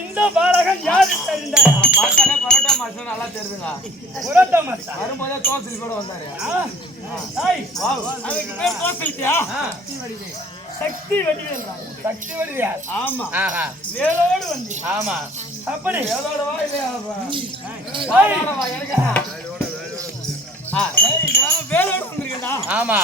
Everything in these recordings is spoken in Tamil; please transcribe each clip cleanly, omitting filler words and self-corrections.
இந்த பாலகன் யாரு பார்த்தாலே பரோட்டா மாஸ்டர் நல்லா தெரியுதுங்க. பரோட்டா மாஸ்டர் வரும்போதே தோசை கூட வந்தாரு. அதுக்கு பேர் தோசையா? சக்தி வடிவேல். சக்தி வடிவேல். ஆமா. வேலோடு வந்து. ஆமா. அப்படி வேலோட வா இல்லையா? வேலோட வா எனக்கு. வேலோடு வந்திருக்கா? ஆமா.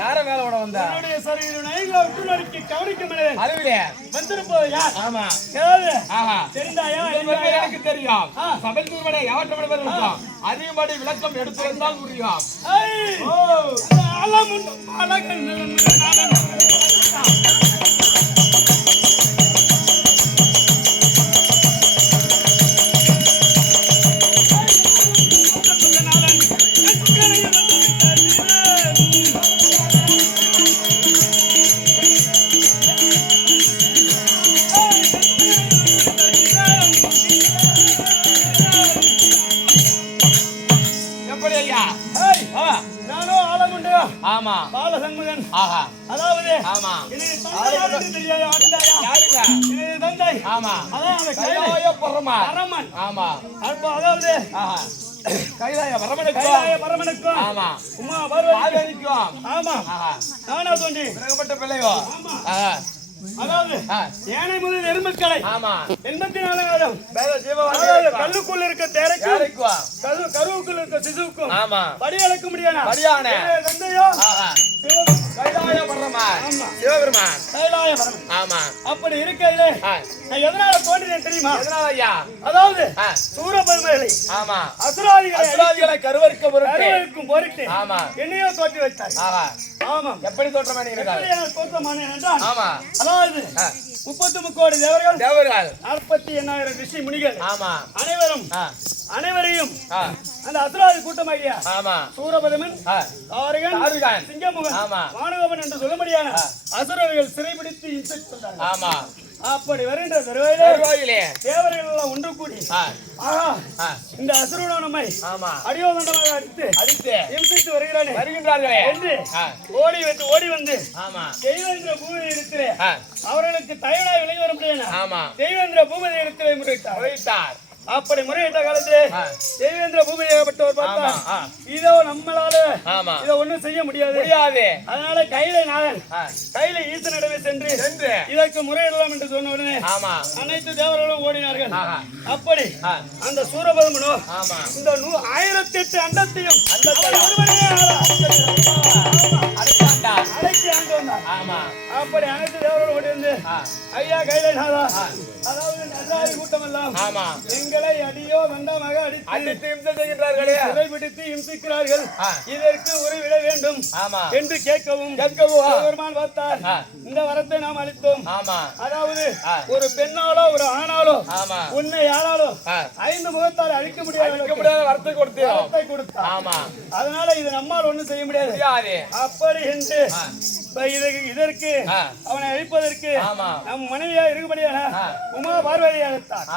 யார மேல விட வந்த என்னுடைய சரீரனை உற்றுநோக்கி கவனிக்கவில்லை. அறிவிலே வந்திருப்பது யார்? ஆமா ஏதாவது ஆஹா தெரிந்தாயா? எனக்கு தெரியும் சபையில் கூறுவதை எவற்றமிட இருக்கும் அதிகப்படி விளக்கம் எடுத்து வந்தால் புரியும் ஆமா பாலசண்முகன். ஆஹா அதாவது ஆமா யாருங்க தந்தை. ஆமா அதாவது பரமன் ஆமா அதாவது கைலாய பரமனுக்கும் ஆமா உமா பார்வதிக்கும் ஆமா நானா தோன்றி பிறகுப்பட்ட பிள்ளையோ அதாவது ஏனை முதல் எறும்புக்களை ஆமா 84 கல்லுக்குள்ள இருக்க தேரைக்கும் கருவுக்குள்ள இருக்க சிசுவுக்கும் ஆமா படி அளக்க முடியான தந்தையோ கைலாய பரமன் சிவபெருமான் கைலாய பரமன். ஆமா அப்படி இருக்கையிலே நான் எதனால தோன்றினேன் தெரியுமா? எதனால ஐயா? அதாவது சூரபெருமாளை ஆமா அசுராதிகளை கருவறுக்கும் பொருட்டு ஆமா என்னையோ தோற்றி வைத்தார். ஆமா எப்படி தோற்றமானீர்கள்? தோற்றமானேன் என்றால் ஆமா அதாவது 33 கோடி தேவர்கள் 48,000 ரிஷி முனிகள் ஆமா அனைவரையும் அந்த அசுராதி கூட்டமாகிய ஆமா சூரபெருமன் தாரகன் சிங்கமுகன் வானவன் என்று சொல்லும்படியான அசுரர்கள் சிறைபிடித்து இன்செக்ட் பண்றாங்க. ஆமா அப்படி வருகின்ற தருவாயிலே தேவர்கள் எல்லாம் ஒன்று கூடி இந்த அசுரனை நம்மை அடியோதண்டமாக அடித்து இன்செக்ட் வருகிறார்களே என்று ஓடி வந்து தெய்வேந்திர பூமி இடத்திலே அவர்களுக்கு தயாராக விலகி வர முடியாது. தெய்வேந்திர பூமி இடத்திலே முறையிட்டார். அப்படி முறையிட்ட காலத்திலே தேவேந்திர பூமியப்பட்டவர் பார்த்தா இதோ நம்மளால இதை ஒண்ணும் செய்ய முடியாது. அதனால கையில நாதன் கையில ஈசனிடமே சென்று இதற்கு முறையிடலாம் என்று சொன்ன உடனே அனைத்து தேவர்களும் ஓடினார்கள். அப்படி அந்த சூரபதமனோ இந்த 1008 அண்டத்தையும் அழைச்சி ஆண்டு வந்தார். அப்படி அனைத்து தேவர்களும் ஓடி வந்து ஐயா கையில நாதா அதாவது நசாரி கூட்டம் எல்லாம் எங்களை அடியோ வண்டமாக அடித்து இம்சை செய்கின்றார்களே, சிறைபிடித்து இம்சிக்கிறார்கள், இதற்கு ஒரு விட வேண்டும் என்று கேட்கவும் பெருமான் பார்த்தார். இந்த வரத்தை நாம் அளித்தோம். அதாவது ஒரு பெண்ணாலோ ஒரு ஆணாலோ உன்னை யாராலோ 5 முகத்தால் அழிக்க முடியாத வரத்தை கொடுத்தார். அதனால இது நம்மால் ஒண்ணும் செய்ய முடியாது. அப்படி என்று இதற்கு அவனை அழிப்பதற்கு நம் மனைவியா இருக்கும்படியான உமா பார்வதியை அழைத்தார்.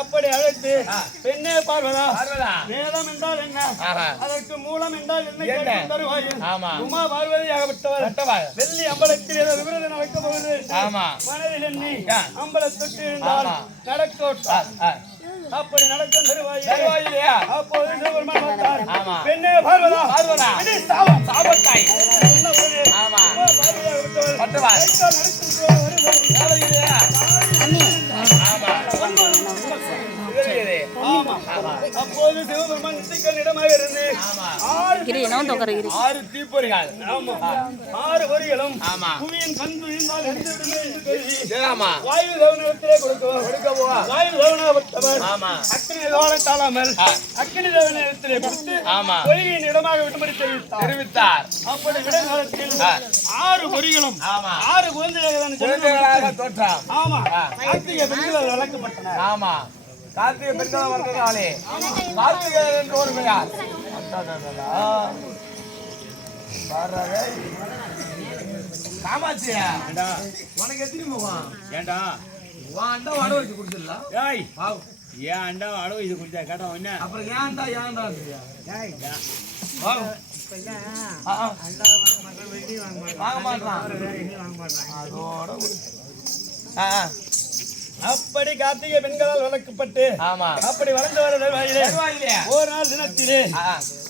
அப்படி அழைத்து பெண்ணே பார்வதா வேதம் என்றால் என்ன, அதற்கு மூலம் என்றால் என்ன தருவாயில் உமா பார்வதி ஆகப்பட்டவர் வெள்ளி அம்பலத்தில் ஏதோ விபரீதம் நடக்க போகுது மனதில் எண்ணி அம்பலத்துக்கு இருந்தால் நடக்கோட்டார். அப்படி நடக்கும் தருவாயிலே அப்போது சிவபெருமான் பார்த்தார். பெண்ணே பார்வதா சாபத்தாய் அப்போது சிவபெருமான் இடமாக இருந்து 6 தீப்பொறிகள் 6 பொறிகளும் புவியின் கண் விழுந்தால் எடுத்துவிடுமே என்று கருதி வாயு தேவனிடத்திலே கொடுக்கவோ வாயு தேவனாகப்பட்டவர் அக்கினி தேவனை தாழாமல் அக்கினி தேவனிடத்திலே கொடுத்து பொய்யின் இடமாக விடும்படி தெரிவித்தார். அப்படி விடகாலத்தில் 6 பொறிகளும் 6 குழந்தைகளாக தோற்றம். கார்த்திகை பெண்கள் வளர்க்கப்பட்டன. கார்த்திகை பெண்கள் வளர்ந்ததாலே கார்த்திகை என்று ஒரு பெயர். காமாட்சியா உனக்கு எத்தனை முகம்? ஏண்டா அண்டா அடை வச்சு குடிச்சிடலாம். ஏன் அண்டா அடை வச்சு குடிச்சா கேட்டா என்ன அப்புறம் ஏன்டா வாங்க மாட்டான் அதோட அப்படி கார்த்திகை பெண்களால் வளர்க்கப்பட்டு ஆமா அப்படி வளர்ந்து வர தருவாயிலே வருவாயிலே ஒரு நாள் தினத்திலே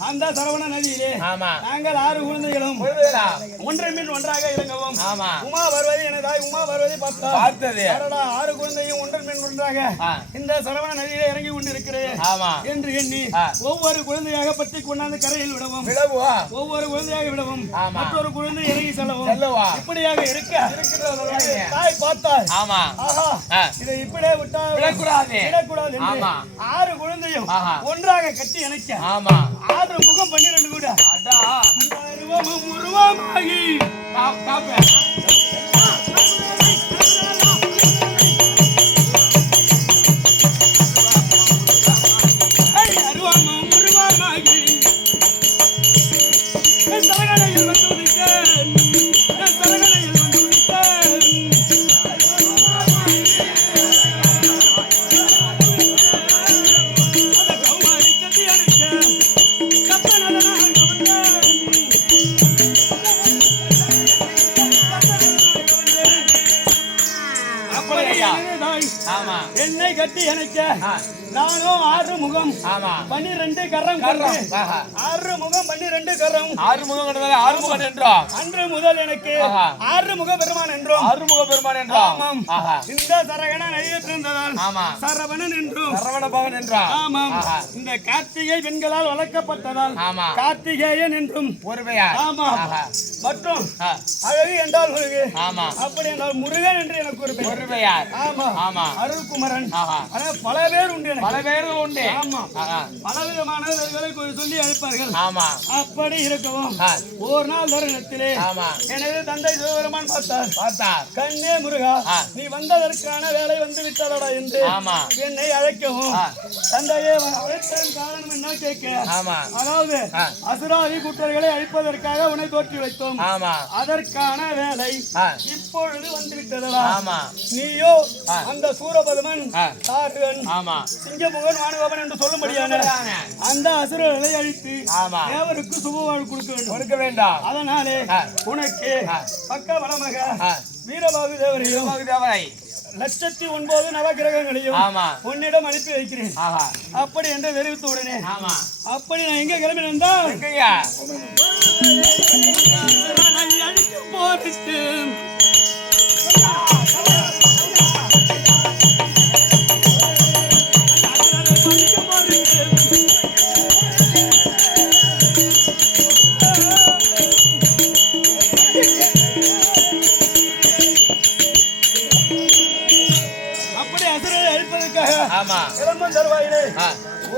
அந்த சரவண நதியிலே ஆமா நாங்கள் 6 குழந்தைகளும் ஒன்றின் பின் ஒன்றாக இறங்கவும் ஆமா உமா வருவதை எனதாய் உமா வருவதை பார்த்தது 6 குழந்தையும் ஒன்றின் பின் ஒன்றாக இந்த சரவண நதியிலே இறங்கி கொண்டிருக்கிறேன் ஆமா என்று எண்ணி ஒவ்வொரு குழந்தையாக பற்றி கொண்டாந்து கரையில் விடவும் ஒவ்வொரு குழந்தையாக விடவும் மற்றொரு குழந்தை இறங்கி செல்லவும் இப்படியாக இருக்க தாய் பார்த்தாள் ஆமா ஆஹா இதை இப்படியே விடக்கூடாது என்று 6 குழந்தையும் ஒன்றாக கட்டி இணைக்க ஆமா 6 முகம் 12 கூட உருவமாகி என்னை கட்டி இணைக்க நானும் 6 முகம் 12 கரம் 6 முகம் 12 கரம் 6 முகம் கண்டதால 6 முகம் என்றோம் அன்று முதல் எனக்கு 6 முக பெருமான் என்றோம் 6 முக பெருமான் என்றோம் ஆமாம் இந்த சரகண நதியை பிறந்ததால் சரவணன் என்றும் சரவண பவன் என்றோம் ஆமாம் இந்த கார்த்திகை பெண்களால் வளர்க்கப்பட்டதால் கார்த்திகேயன் என்றும் ஒரு பெயர் ஆமாம் மற்றும் அழகு என்றால் முருகு ஆமா அப்படி என்றால் முருகன் என்று எனக்கு ஒரு பெயர் ஆமா ஆமா அருள்குமரன் பல பேர் உண்டு பல பேர்கள் உண்டு ஆமா பலவிதமான சொல்லி அழைப்பார்கள் ஆமா அப்படி இருக்கவும் ஒரு நாள் தருணத்திலே எனது தந்தை சிவபெருமான் பார்த்தார் கண்ணே முருகா நீ வந்ததற்கான வேலை வந்து விட்டதடா என்று என்னை அழைக்கவும் தந்தையே அழைத்ததன் காரணம் என்ன கேட்க அதாவது அசுராதி கூட்டர்களை அழிப்பதற்காக உன்னை தோற்றி வைத்தோம் அதற்கான வேலை இப்பொழுது வந்து விட்டதடா நீயோ அந்த சூரபதுமன் சிங்கமுகன் வானுகோபன் என்று சொல்லும்படியான அந்த அசுரர்களை அழித்து தேவருக்கு சுபவாழ்வு கொடுக்க வேண்டும் அதனாலே உனக்கு பக்க பலமாக வீரபாகு தேவரையும் 1,09 நவகிரகங்களையும் உன்னிடம் அனுப்பி வைக்கிறேன் அப்படி என்று தெரிவித்த உடனே அப்படி நான் எங்க கிளம்பினேன் அழிக்க போட்டு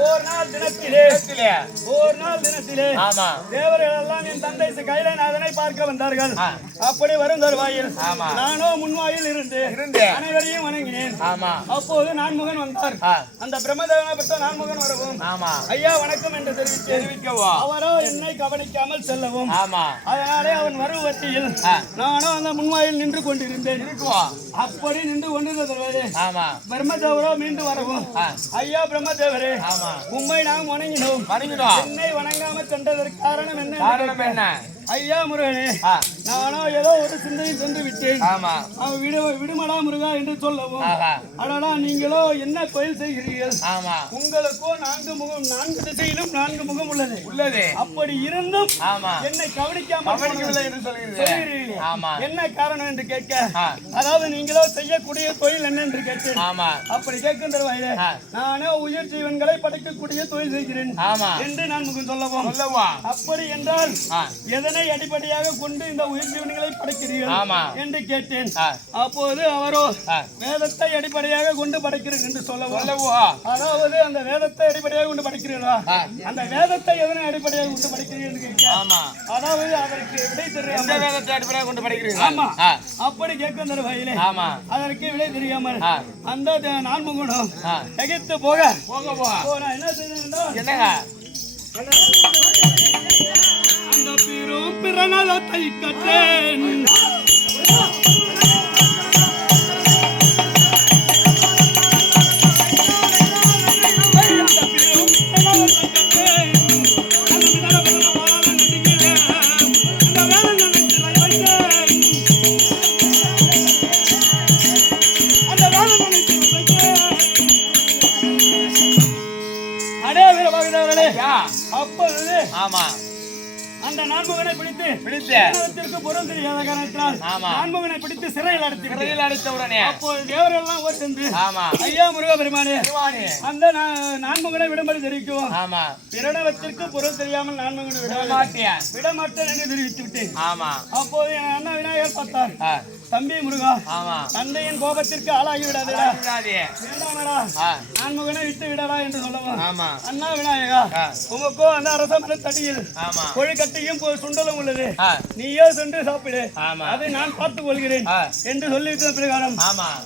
ஒரு நாள் தினத்திலே தேவர்கள் எல்லாம் என் தந்தை கைலாயநாதனை பார்க்க வந்தார்கள் அப்படி வரும் தருவாயில் நானோ முன்வாயில் இருந்து அனைவரையும் வணங்கினேன் அப்போது நான்முகன் வந்தார் அந்த பிரம்மதேவனை பெற்ற நான்முகன் வரவும் ஐயா வணக்கம் என்று தெரிவிக்கவோ அவரோ என்னை கவனிக்காமல் செல்லவும் அதனாலே அவன் வரும் வட்டியில் நானோ அந்த முன்வாயில் நின்று கொண்டிருந்தேன் அப்படி நின்று கொண்டிருந்தது பிரம்மதேவரோ மீண்டும் வரவும் ஐயா பிரம்மதேவரே உம்மை நாம் வணங்கினோம் என்னை வணங்காம சென்றதற்கு காரணம் என்ன ஐயா முருகனே நானோ ஏதோ ஒரு சிந்தையில் சென்று விட்டேன் விடுமடா முருகா என்று சொல்லவும் அடடா நீங்களோ என்ன கோயில் செய்கிறீர்கள் உங்களுக்கோ 4 திசையிலும் 4 முகம் உள்ளது அப்படி இருந்தும் என்னை கவனிக்காமல் என்று சொல்கிறீர்கள் என்ன காரணம் என்று கேட்க அதாவது நீங்களோ செய்யக்கூடிய தொழில் என்ன என்று கேட்டேன் அப்படி கேட்கும் தருவாயிலே நானே உயிர் ஜீவன்களை படைக்கக்கூடிய தொழில் செய்கிறேன் என்று நான் சொல்லவும் அப்படி என்றால் எதனை அடிப்படையாக கொண்டு இந்த உயிர் ஜீவன்களை படைக்கிறீர்கள் என்று கேட்டேன் அப்போது அவரோ வேதத்தை அடிப்படையாக கொண்டு படைக்கிறீர்கள் என்று சொல்லவும் அதாவது அந்த வேதத்தை அடிப்படையாக கொண்டு படைக்கிறீர்களா அந்த வேதத்தை எதனை அடிப்படையாக கொண்டு படைக்கிறீர்கள் என்று கேட்க அதாவது அதற்கு விடை தெரியாமல் வேதத்தை அடிப்படையாக கொண்டு படைக்கிறீர்கள் அப்படி கேட்கும் தருவாயிலே அதற்கு விடை தெரியாமல் அந்த நான்முகனும் திகைத்து போக என்ன செய்தேன் அந்த பெரும் பிறநலத்தை கட்டேன் அந்த நான்முகனை பிடித்து பிடித்து பொருள் தெரியாத காரணத்தினால் நான்முகனை பிடித்து சிறையில் அடைத்த உடனே அப்போ தேவர்கள் எல்லாம் ஓடி சென்று ஐயா முருகபெருமானே அந்த நான்முகனை விடும்படி தெரிவிக்குவோம் பிரணவத்திற்கு பொருள் தெரியாமல் நான்முகனை விட மாட்டேன் என்று தெரிவித்து விட்டேன் அப்போது என் அண்ணா விநாயகர் பார்த்தார் தம்பி முருகா தந்தையின் கோபத்திற்கு ஆளாகி விடாதடா வேண்டாமடா நான்முகனை விட்டு விடடா என்று சொல்லவும் அண்ணா விநாயகா உமக்கோ அந்த அரச மரத்தடியில் கொழுக்கட்டையும் சுண்டலும் உள்ளது நீயோ சென்று சாப்பிடு அதை நான் பார்த்துக் கொள்கிறேன் என்று சொல்லிவிட்ட பிரகாரம்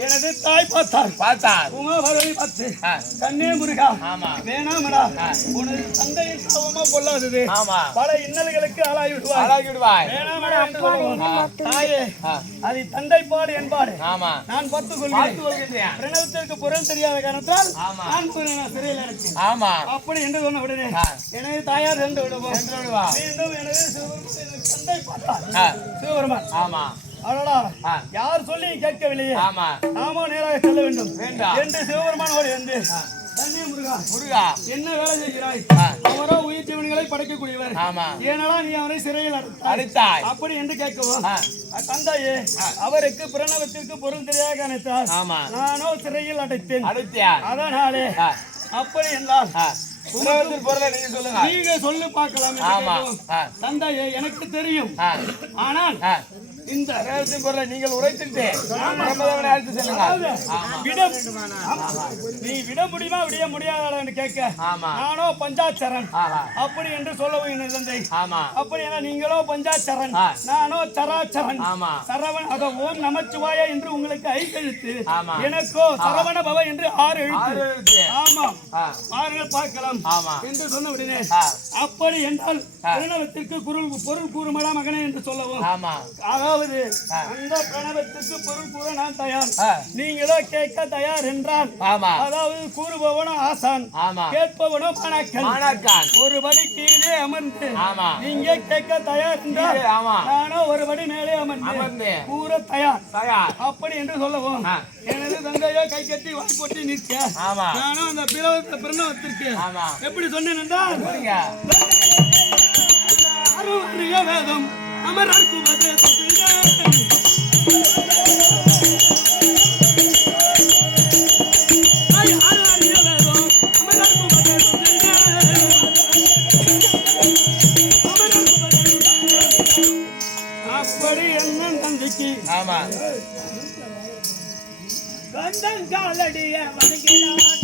எனது தாய் பார்த்தார் உமா பதவி பார்த்து கண்ணே முருகா வேணாமடா உனது தந்தையின் கோபமா பொல்லாதது பல இன்னல்களுக்கு ஆளாகி விடுவாய் வேணாமடா என்று சொல்லுவோம் தாயே அது தந்தை பாடு என்பாடு நான் பார்த்துக் கொள்கிறேன் பிரணவத்திற்கு பொருள் தெரியாத காரணத்தால் நான் சிறையில் இருக்கேன் அப்படி என்று சொன்ன உடனே எனது தாயார் சென்று விடுவோம் மீண்டும் எனது தந்தை பார்த்தார் சிவபெருமான் அடடா யார் சொல்லி கேட்கவில்லையே நாமோ நேராக செல்ல வேண்டும் என்று சிவபெருமான் ஓடி வந்து தண்ணி முருகா என்ன வேலை செய்கிறாய் அவரோ உயிர் ஜீவன்களை படைக்கக்கூடியவர் ஏனடா நீ அவரை சிறையில் அடைத்தாய் அப்படி என்று கேட்கவும் தந்தையே அவருக்கு பிரணவத்திற்கு பொருள் தெரியாத காரணத்தால் நானோ சிறையில் அடைத்தேன் அதனாலே அப்படி என்றால் நீங்க சொல்லு பார்க்கலாம் தந்தையே எனக்கு தெரியும் ஆனால் இந்த பொருளை நீங்கள் உரைத்துட்டு நீ விட முடியுமா விட முடியாதா என்று கேட்க நானோ பஞ்சாட்சரன் அப்படி என்று சொல்லவும் என் தந்தை அப்படி என நீங்களோ பஞ்சாட்சரன் நானோ சராச்சரன் சரவண அதோ ஓம் நமச்சிவாய என்று உங்களுக்கு ஐக்கெழுத்து எனக்கோ சரவண பவ என்று 6 எழுத்து பாருங்கள் பார்க்கலாம் என்று சொன்ன உடனே அப்படி என்றால் பிரணவத்திற்கு பொருள் கூறுமடா மகனே என்று சொல்லவும் அதாவது அந்த பிரணவத்திற்கு பொருள் கூற நான் தயார் நீங்களோ கேட்க தயார் என்றால் அதாவது கூறுபவனோ ஆசான் கேட்பவனோ மாணாக்கன் ஒருபடி கீழே அமர்ந்து நீங்க கேட்க தயார் என்றால் நானோ ஒருபடி மேலே அமர்ந்து கூற தயார் அப்படி என்று சொல்லவும் எனது தந்தையோ கை கட்டி வாய் போட்டு நிற்க நானும் அந்த பிரணவத்திற்கு எப்படி சொன்னேன் என்றால் வேதம் அமரர்க்கு அப்படி என்ன தந்தைக்கு கந்தன் காலடிய வணங்கினார்